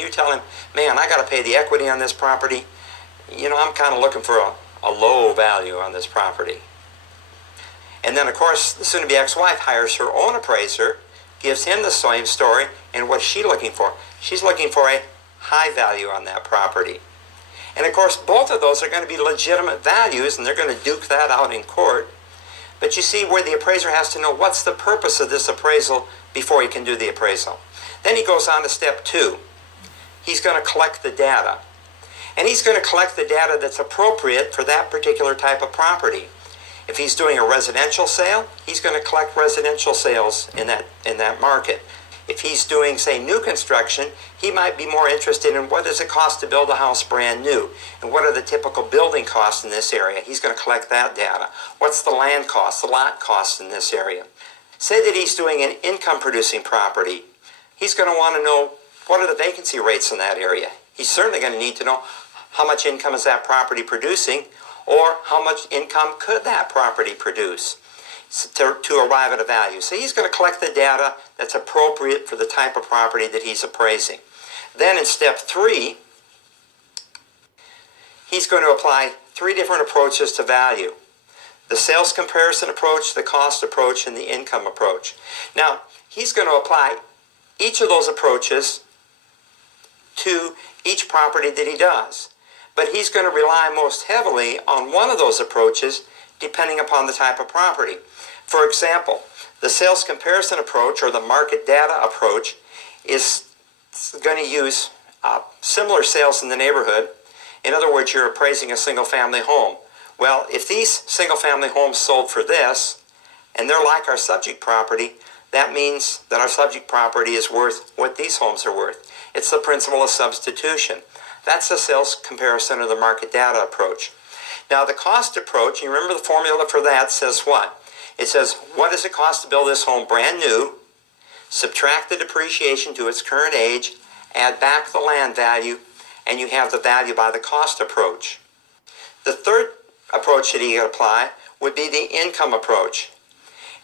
You tell him, man, I got to pay the equity on this property. I'm kind of looking for a low value on this property. And then, of course, the soon-to-be ex-wife hires her own appraiser, gives him the same story, and what's she looking for? She's looking for a high value on that property. And, of course, both of those are going to be legitimate values, and they're going to duke that out in court. But you see where the appraiser has to know what's the purpose of this appraisal before he can do the appraisal. Then he goes on to step 2. He's going to collect the data. And he's going to collect the data that's appropriate for that particular type of property. If he's doing a residential sale, he's going to collect residential sales in that market. If he's doing, say, new construction, he might be more interested in what does it cost to build a house brand new, and what are the typical building costs in this area. He's going to collect that data. What's the land cost, the lot cost in this area? Say that he's doing an income-producing property. He's going to want to know what are the vacancy rates in that area. He's certainly going to need to know how much income is that property producing, or how much income could that property produce to arrive at a value. So he's going to collect the data that's appropriate for the type of property that he's appraising. Then in step 3, he's going to apply 3 different approaches to value. The sales comparison approach, the cost approach, and the income approach. Now, he's going to apply each of those approaches to each property that he does. But he's going to rely most heavily on one of those approaches depending upon the type of property. For example, the sales comparison approach or the market data approach is going to use similar sales in the neighborhood. In other words, you're appraising a single-family home. Well, if these single-family homes sold for this, and they're like our subject property, that means that our subject property is worth what these homes are worth. It's the principle of substitution. That's the sales comparison or the market data approach. Now, the cost approach, you remember the formula for that says what? It says, what does it cost to build this home brand new, subtract the depreciation to its current age, add back the land value, and you have the value by the cost approach. The third approach that he could apply would be the income approach.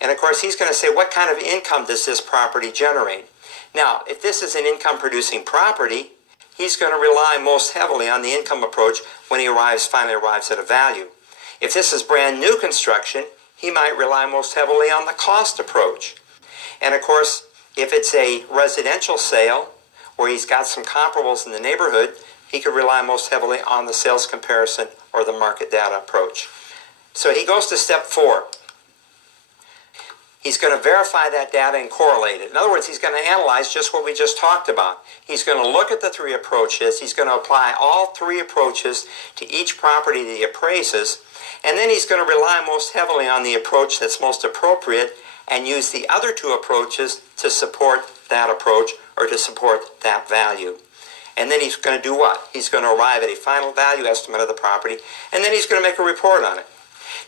And of course, he's going to say, what kind of income does this property generate? Now, if this is an income-producing property, he's going to rely most heavily on the income approach when he finally arrives at a value. If this is brand new construction, he might rely most heavily on the cost approach. And of course, if it's a residential sale where he's got some comparables in the neighborhood, he could rely most heavily on the sales comparison or the market data approach. So he goes to step 4. He's going to verify that data and correlate it. In other words, he's going to analyze just what we just talked about. He's going to look at the 3 approaches. He's going to apply all 3 approaches to each property that he appraises. And then he's going to rely most heavily on the approach that's most appropriate and use the other 2 approaches to support that approach or to support that value. And then he's going to do what? He's going to arrive at a final value estimate of the property, and then he's going to make a report on it.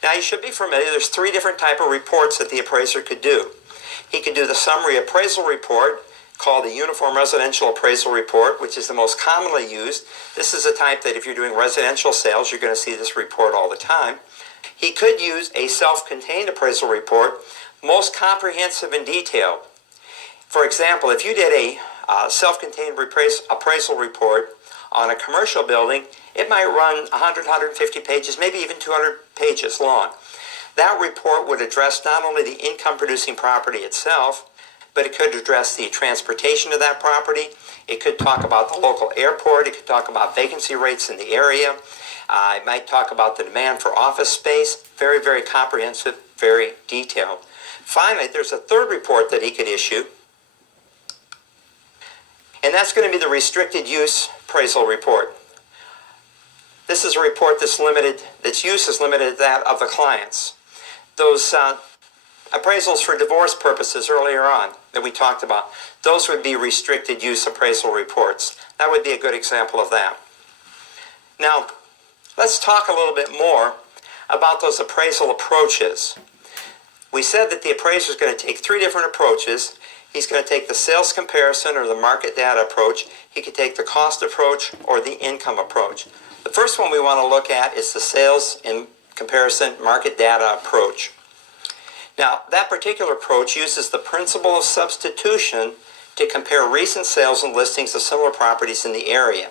Now, you should be familiar, there's 3 different types of reports that the appraiser could do. He could do the summary appraisal report, called the Uniform Residential Appraisal Report, which is the most commonly used. This is a type that if you're doing residential sales, you're going to see this report all the time. He could use a self-contained appraisal report, most comprehensive and detailed. For example, if you did a self-contained appraisal report on a commercial building, it might run 100, 150 pages, maybe even 200 pages long. That report would address not only the income-producing property itself, but it could address the transportation of that property. It could talk about the local airport. It could talk about vacancy rates in the area. It might talk about the demand for office space. Very, very comprehensive, very detailed. Finally, there's a third report that he could issue, and that's going to be the restricted use appraisal report. This is a report that's limited, its use is limited to that of the clients. Those appraisals for divorce purposes earlier on that we talked about, those would be restricted use appraisal reports. That would be a good example of that. Now, let's talk a little bit more about those appraisal approaches. We said that the appraiser is going to take 3 different approaches. He's going to take the sales comparison or the market data approach. He could take the cost approach or the income approach. The first one we want to look at is the sales in comparison market data approach. Now, that particular approach uses the principle of substitution to compare recent sales and listings of similar properties in the area.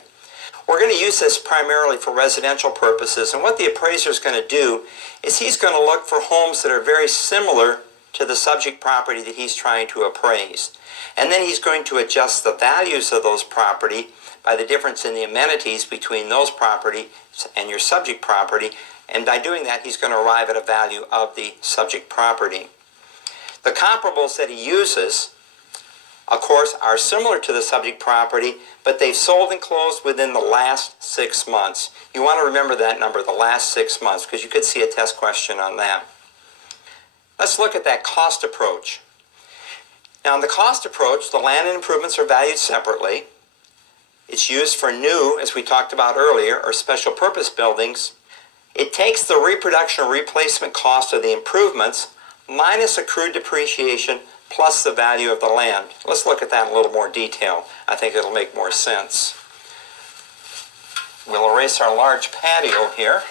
We're going to use this primarily for residential purposes, and what the appraiser is going to do is he's going to look for homes that are very similar to the subject property that he's trying to appraise. And then he's going to adjust the values of those property by the difference in the amenities between those properties and your subject property, and by doing that he's going to arrive at a value of the subject property. The comparables that he uses, of course, are similar to the subject property, but they've sold and closed within the last 6 months. You want to remember that number, the last 6 months, because you could see a test question on that. Let's look at that cost approach. Now, in the cost approach, the land and improvements are valued separately. It's used for new, as we talked about earlier, or special purpose buildings. It takes the reproduction or replacement cost of the improvements minus accrued depreciation plus the value of the land. Let's look at that in a little more detail. I think it'll make more sense. We'll erase our large patio here.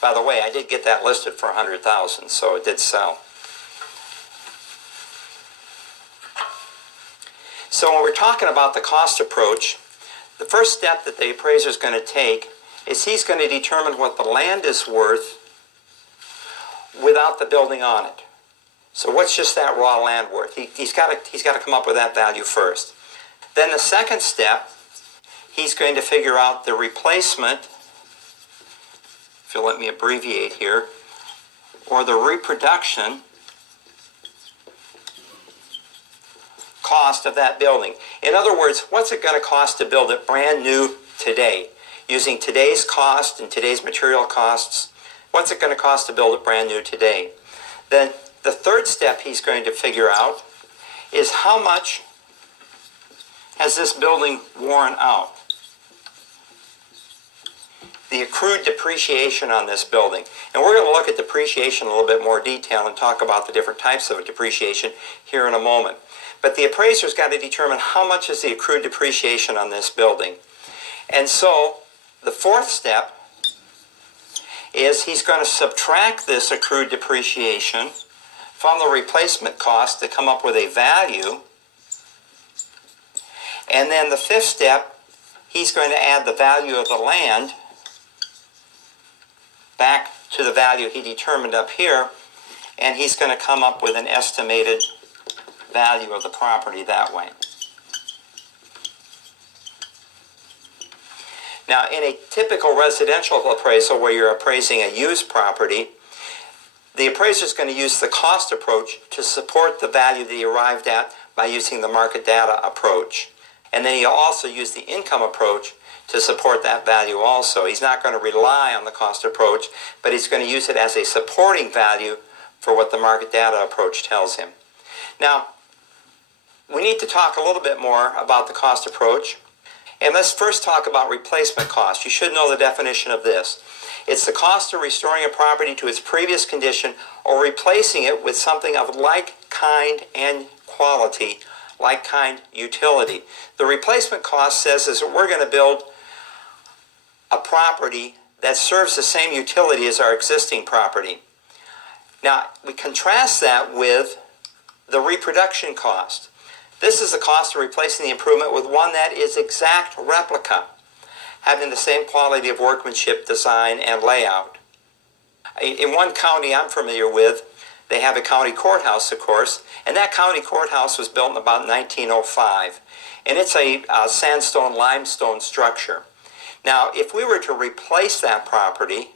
By the way, I did get that listed for $100,000, so it did sell. So when we're talking about the cost approach, the first step that the appraiser is going to take is he's going to determine what the land is worth without the building on it. So what's just that raw land worth? He's got to come up with that value first. Then the second step, he's going to figure out the replacement, if you'll let me abbreviate here, or the reproduction cost of that building. In other words, what's it going to cost to build it brand new today? Using today's cost and today's material costs, what's it going to cost to build it brand new today? Then the third step he's going to figure out is how much has this building worn out? The accrued depreciation on this building. And we're going to look at depreciation in a little bit more detail and talk about the different types of depreciation here in a moment. But the appraiser's got to determine how much is the accrued depreciation on this building. And so the fourth step is he's going to subtract this accrued depreciation from the replacement cost to come up with a value. And then the fifth step, he's going to add the value of the land back to the value he determined up here, and he's going to come up with an estimated value of the property that way. Now, in a typical residential appraisal where you're appraising a used property, the appraiser is going to use the cost approach to support the value that he arrived at by using the market data approach. And then he'll also use the income approach to support that value also. He's not going to rely on the cost approach, but he's going to use it as a supporting value for what the market data approach tells him. Now, we need to talk a little bit more about the cost approach. And let's first talk about replacement cost. You should know the definition of this. It's the cost of restoring a property to its previous condition or replacing it with something of like kind and quality, like kind utility. The replacement cost says is that we're going to build a property that serves the same utility as our existing property. Now, we contrast that with the reproduction cost. This is the cost of replacing the improvement with one that is exact replica, having the same quality of workmanship, design, and layout. In one county I'm familiar with, they have a county courthouse, of course, and that county courthouse was built in about 1905. And it's a sandstone limestone structure. Now, if we were to replace that property,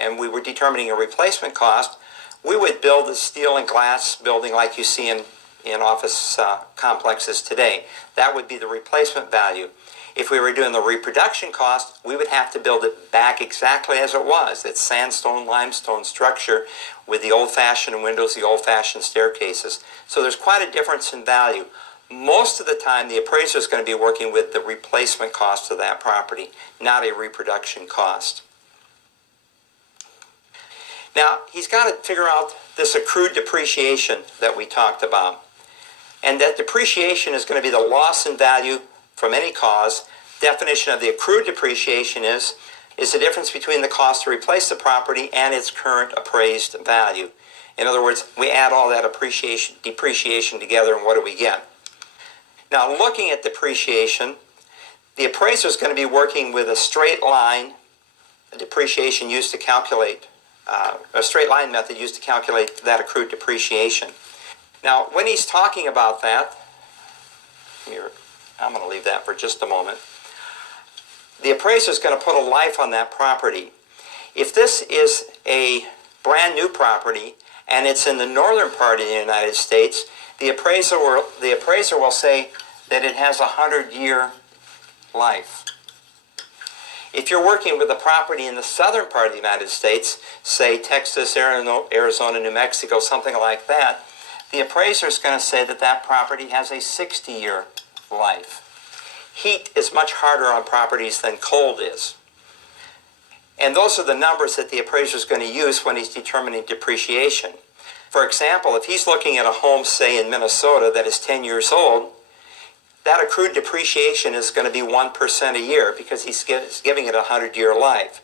and we were determining a replacement cost, we would build a steel and glass building like you see in office complexes today. That would be the replacement value. If we were doing the reproduction cost, we would have to build it back exactly as it was. It's sandstone, limestone structure with the old-fashioned windows, the old-fashioned staircases. So there's quite a difference in value. Most of the time, the appraiser is going to be working with the replacement cost of that property, not a reproduction cost. Now, he's got to figure out this accrued depreciation that we talked about. And that depreciation is going to be the loss in value from any cause. Definition of the accrued depreciation is the difference between the cost to replace the property and its current appraised value. In other words, we add all that depreciation together, and what do we get? Now, looking at depreciation, the appraiser is going to be working with a straight line, a depreciation used to calculate, a straight line method used to calculate that accrued depreciation. Now, when he's talking about that, I'm going to leave that for just a moment. The appraiser is going to put a life on that property. If this is a brand new property and it's in the northern part of the United States, the appraiser will say that it has a 100-year life. If you're working with a property in the southern part of the United States, say Texas, Arizona, New Mexico, something like that, the appraiser is going to say that that property has a 60-year life. Heat is much harder on properties than cold is. And those are the numbers that the appraiser is going to use when he's determining depreciation. For example, if he's looking at a home, say in Minnesota, that is 10 years old, that accrued depreciation is going to be 1% a year because he's giving it a 100-year life.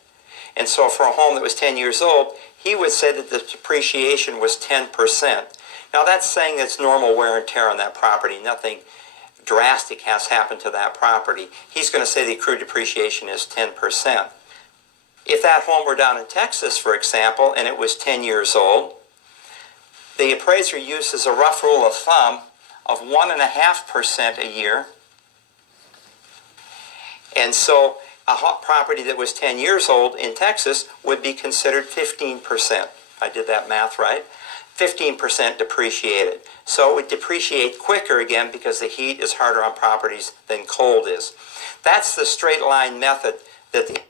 And so for a home that was 10 years old, he would say that the depreciation was 10%. Now that's saying it's normal wear and tear on that property. Nothing drastic has happened to that property. He's going to say the accrued depreciation is 10%. If that home were down in Texas, for example, and it was 10 years old, the appraiser uses a rough rule of thumb of 1.5% a year. And so a property that was 10 years old in Texas would be considered 15%. I did that math right. 15% depreciated. So it would depreciate quicker again because the heat is harder on properties than cold is. That's the straight line method that the